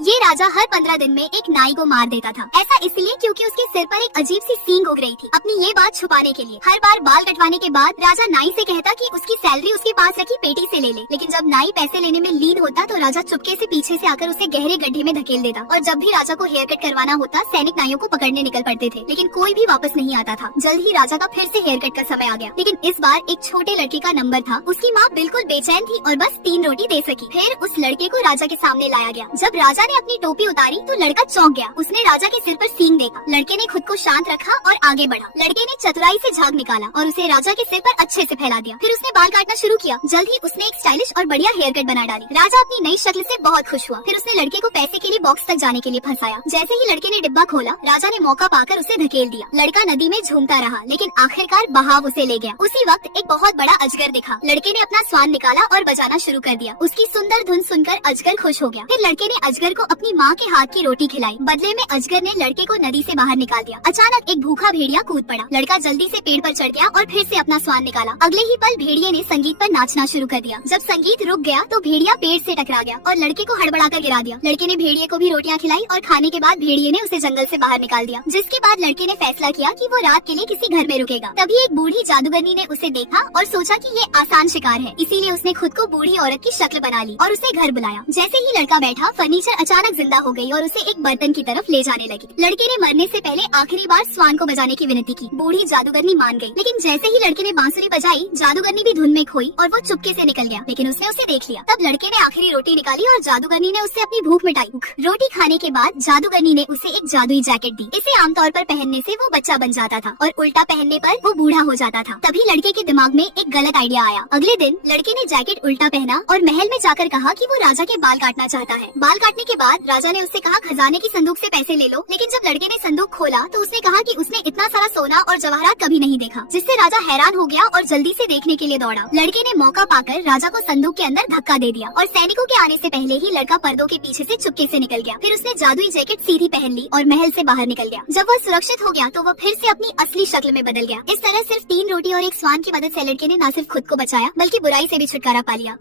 ये राजा हर 15 दिन में एक नाई को मार देता था। ऐसा इसलिए क्योंकि उसके सिर पर एक अजीब सी सींग उग रही थी। अपनी ये बात छुपाने के लिए हर बार बाल कटवाने के बाद राजा नाई से कहता कि उसकी सैलरी उसके पास रखी पेटी से ले ले। लेकिन जब नाई पैसे लेने में लीन होता तो राजा चुपके से पीछे से आकर उसे गहरे गड्ढे में धकेल देता। और जब भी राजा को हेयर कट करवाना होता सैनिक नाइयों को पकड़ने निकल पड़ते थे, लेकिन कोई भी वापस नहीं आता था। जल्द ही राजा का फिर से हेयर कट का समय आ गया, लेकिन इस बार एक छोटे लड़के का नंबर था। उसकी माँ बिल्कुल बेचैन थी और बस 3 रोटी दे सकी। फिर उस लड़के को राजा के सामने लाया गया। जब राजा ने अपनी टोपी उतारी तो लड़का चौंक गया। उसने राजा के सिर पर सींग देखा। लड़के ने खुद को शांत रखा और आगे बढ़ा। लड़के ने चतुराई से झाग निकाला और उसे राजा के सिर पर अच्छे से फैला दिया। फिर उसने बाल काटना शुरू किया। जल्द ही उसने एक स्टाइलिश और बढ़िया हेयर कट बना डाली। राजा अपनी नई शक्ल से बहुत खुश हुआ। फिर उसने लड़के को पैसे के लिए बॉक्स तक जाने के लिए फंसाया। जैसे ही लड़के ने डिब्बा खोला, राजा ने मौका पाकर उसे धकेल दिया। लड़का नदी में झूमता रहा, लेकिन आखिरकार बहाव उसे ले गया। उसी वक्त एक बहुत बड़ा अजगर दिखा। लड़के ने अपना स्वान निकाला और बजाना शुरू कर दिया। उसकी सुंदर धुन सुनकर अजगर खुश हो गया। फिर लड़के ने अजगर को अपनी माँ के हाथ की रोटी खिलाई। बदले में अजगर ने लड़के को नदी से बाहर निकाल दिया। अचानक एक भूखा भेड़िया कूद पड़ा। लड़का जल्दी से पेड़ पर चढ़ गया और फिर से अपना स्वान निकाला। अगले ही पल भेड़िए ने संगीत पर नाचना शुरू कर दिया। जब संगीत रुक गया तो भेड़िया पेड़ से टकरा गया और लड़के को हड़बड़ाकर गिरा दिया। लड़के ने भेड़िए को भी रोटियां खिलाई और खाने के बाद भेड़िए ने उसे जंगल से बाहर निकाल दिया। जिसके बाद लड़के ने फैसला किया कि वो रात के लिए किसी घर में रुकेगा। तभी एक बूढ़ी जादूगरनी ने उसे देखा और सोचा कि ये आसान शिकार है, इसीलिए उसने खुद को बूढ़ी औरत की शक्ल बना ली और उसे घर बुलाया। जैसे ही लड़का बैठा, फर्नीचर अचानक जिंदा हो गई और उसे एक बर्तन की तरफ ले जाने लगी। लड़के ने मरने से पहले आखिरी बार स्वान को बजाने की विनती की। बूढ़ी जादूगरनी मान गई, लेकिन जैसे ही लड़के ने बांसुरी बजाई, जादूगरनी भी धुन में खोई और वो चुपके से निकल गया। लेकिन उसने उसे देख लिया। तब लड़के ने आखिरी रोटी निकाली और जादूगरनी ने उससे अपनी भूख मिटाई। रोटी खाने के बाद जादूगरनी ने उसे एक जादुई जैकेट दी। इसे आमतौर पर पहनने से वो बच्चा बन जाता था और उल्टा पहनने पर वो बूढ़ा हो जाता था। तभी लड़के के दिमाग में एक गलत आइडिया आया। अगले दिन लड़के ने जैकेट उल्टा पहना और महल में जाकर कहा कि वो राजा के बाल काटना चाहता है। बाल काटने के बाद राजा ने उससे कहा खजाने की संदूक से पैसे ले लो। लेकिन जब लड़के ने संदूक खोला तो उसने कहा कि उसने इतना सारा सोना और जवाहरात कभी नहीं देखा, जिससे राजा हैरान हो गया और जल्दी से देखने के लिए दौड़ा। लड़के ने मौका पाकर राजा को संदूक के अंदर धक्का दे दिया और सैनिकों के आने से पहले ही लड़का पर्दों के पीछे से चुपके से निकल गया। फिर उसने जादुई जैकेट सीधी पहन ली और महल से बाहर निकल गया। जब वह सुरक्षित हो गया तो वह फिर से अपनी असली शक्ल में बदल गया। इस तरह सिर्फ 3 रोटी और एक स्वान की मदद से लड़के ने न सिर्फ खुद को बचाया बल्कि बुराई से भी छुटकारा पा लिया।